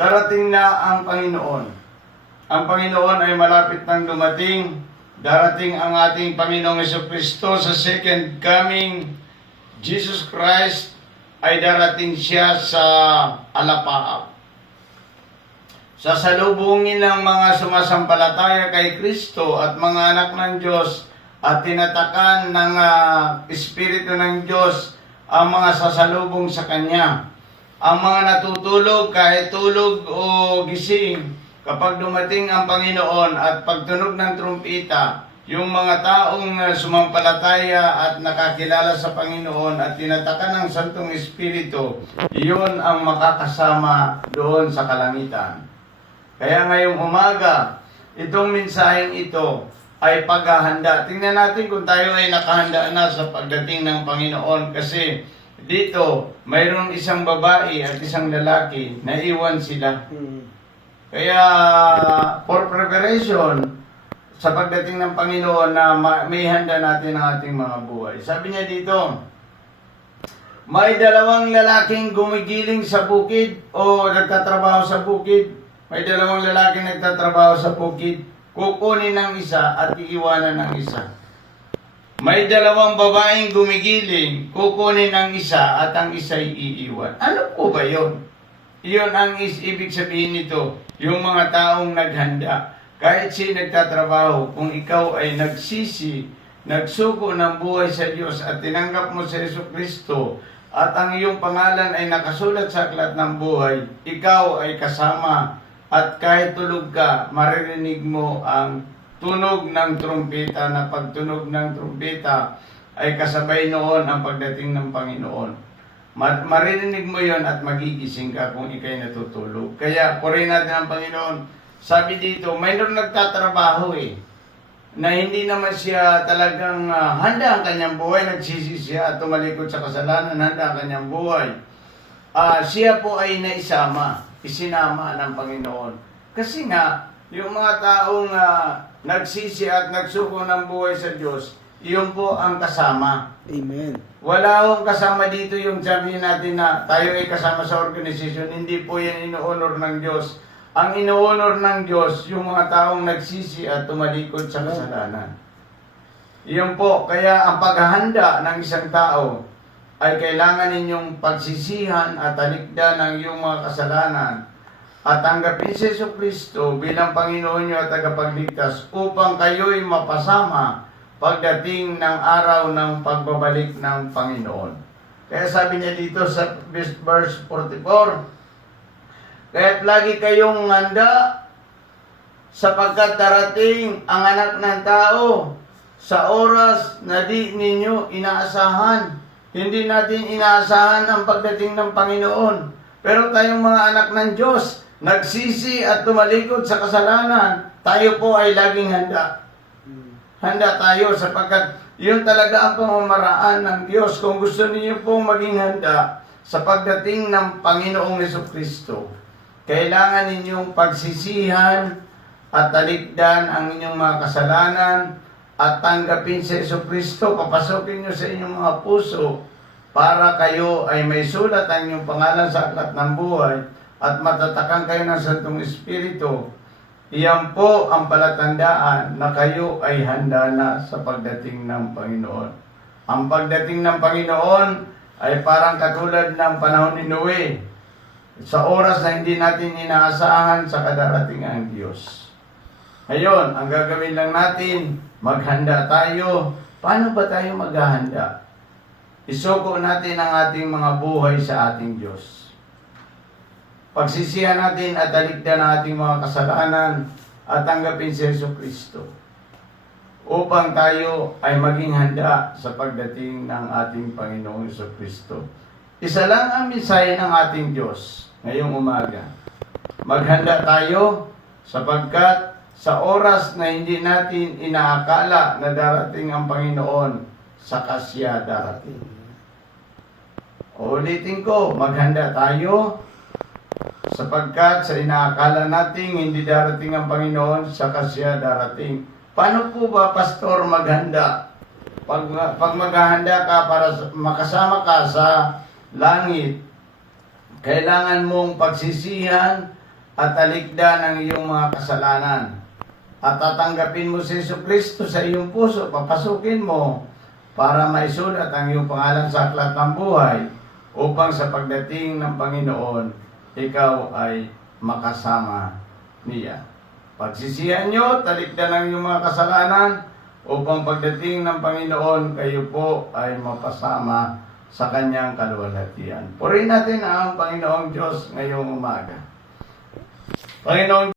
darating na ang Panginoon. Ang Panginoon ay malapit nang dumating. Darating ang ating Panginoong Jesucristo sa second coming. Jesus Christ ay darating siya sa alapaap. Sasalubungin ng mga sumasampalataya kay Kristo at mga anak ng Diyos at tinatakan ng Espiritu ng Diyos ang mga sasalubong sa Kanya. Ang mga natutulog kahit tulog o gising, kapag dumating ang Panginoon at pagtunog ng trumpita, yung mga taong sumampalataya at nakakilala sa Panginoon at tinatakan ng Santong Espiritu, iyon ang makakasama doon sa kalangitan. Kaya ngayong umaga, itong mensaheng ito ay paghahanda. Tingnan natin kung tayo ay nakahanda na sa pagdating ng Panginoon kasi dito, mayroong isang babae at isang lalaki na iwan sila. Kaya, for preparation, sa pagdating ng Panginoon na may handa natin ang ating mga buhay. Sabi niya dito, may dalawang lalaking gumigiling sa bukid o nagtatrabaho sa bukid. May dalawang lalaking nagtatrabaho sa bukid. Kukunin ng isa at iiwanan ng isa. May dalawang babaeng gumigiling, kukunin ang isa at ang isa'y iiwan. Ano po ba yun? Iyon ang ibig sabihin nito, yung mga taong naghanda. Kahit siya nagtatrabaho, kung ikaw ay nagsisi, nagsuko ng buhay sa Diyos at tinanggap mo sa Jesucristo at ang iyong pangalan ay nakasulat sa aklat ng buhay, ikaw ay kasama at kahit tulog ka, maririnig mo ang tunog ng trumpeta na pagtunog ng trumpeta ay kasabay noon ang pagdating ng Panginoon. Maririnig mo yon at magigising ka kung ikay natutulog. Kaya purihin natin ang Panginoon. Sabi dito, mayroon nagtatrabaho na hindi naman siya talagang handa ang kanyang buhay, nagsisi siya at tumalikod sa kasalanan, handa ang kanyang buhay. Siya po ay isinama ng Panginoon. Kasi nga, yung mga taong nagsisi at nagsuko ng buhay sa Diyos, iyon po ang kasama. Amen. Wala akong kasama dito yung sabihin natin na tayo ay kasama sa organisasyon. Hindi po yan ino-honor ng Diyos. Ang ino-honor ng Diyos, yung mga taong nagsisi at tumalikod sa kasalanan. Iyon po, kaya ang paghahanda ng isang tao ay kailangan ninyong pagsisihan at talikdan ng iyong mga kasalanan at tanggapin si Jesucristo bilang Panginoon niyo at tagapagligtas upang kayo'y mapasama pagdating ng araw ng pagbabalik ng Panginoon. Kaya sabi niya dito sa verse 44, kaya't lagi kayong handa sapagkat darating ang anak ng tao sa oras na di ninyo inaasahan. Hindi natin inaasahan ang pagdating ng Panginoon. Pero tayong mga anak ng Diyos, nagsisi at tumalikod sa kasalanan, tayo po ay laging handa. Handa tayo sapagkat yun talaga ang pamamaraan ng Diyos. Kung gusto niyo pong maging handa sa pagdating ng Panginoong Jesucristo, kailangan ninyong pagsisihan at talikdan ang inyong mga kasalanan at tanggapin si Jesucristo, papasukin nyo sa inyong mga puso para kayo ay may sulat ang inyong pangalan sa aklat ng buhay at matatakan kayo ng Santong Espiritu. Iyan po ang palatandaan na kayo ay handa na sa pagdating ng Panginoon. Ang pagdating ng Panginoon ay parang katulad ng panahon ni Noe, sa oras na hindi natin inaasahan sa kadarating ang Diyos. Ngayon, ang gagawin lang natin, maghanda tayo. Paano ba tayo maghahanda? Isuko natin ang ating mga buhay sa ating Diyos. Pagsisihan natin at talikdan ang ating mga kasalanan at tanggapin si Jesucristo upang tayo ay maging handa sa pagdating ng ating Panginoong Jesucristo. Isa lang ang mensahe ng ating Diyos ngayong umaga. Maghanda tayo sapagkat sa oras na hindi natin inaakala na darating ang Panginoon, saka siya darating. Ulitin ko, maghanda tayo sapagkat sa inaakala nating hindi darating ang Panginoon, saka siya darating. Paano po ba, Pastor, maghanda? Pag maghahanda ka para makasama ka sa langit, kailangan mong pagsisihan at talikdan ang iyong mga kasalanan. At tatanggapin mo si Jesucristo sa iyong puso, papasukin mo para maisulat ang iyong pangalan sa aklat ng buhay upang sa pagdating ng Panginoon, ikaw ay makasama niya. Pagsisihan nyo, talikdan ang iyong mga kasalanan upang pagdating ng Panginoon, kayo po ay mapasama sa kanyang kaluwalhatian. Purihin natin ang Panginoong Diyos ngayong umaga. Panginoong